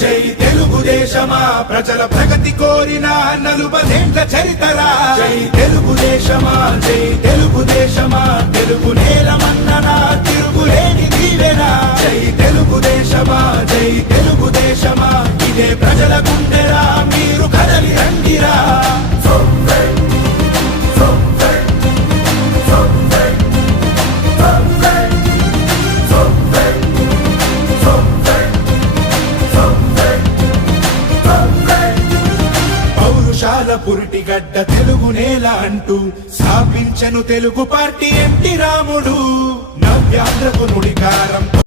జై తెలుగుదేశమా ప్రజల ప్రగతి కోరిన 40 చరితరా జై తెలుగుదేశమా జై తెలుగుదేశమా తెలుగు నేలమన్ననా తిరుగులేని దీవెనా జై తెలుగుదేశమా జై తెలుగుదేశమా ఇదే ప్రజల గుండెరా మీరు కదలి రండిరా పురిటిగడ్డ తెలుగు నేల అంటూ స్థాపించను తెలుగు పార్టీ ఎన్టీ రాముడు నవ్యాంధ్రకు నుడికారం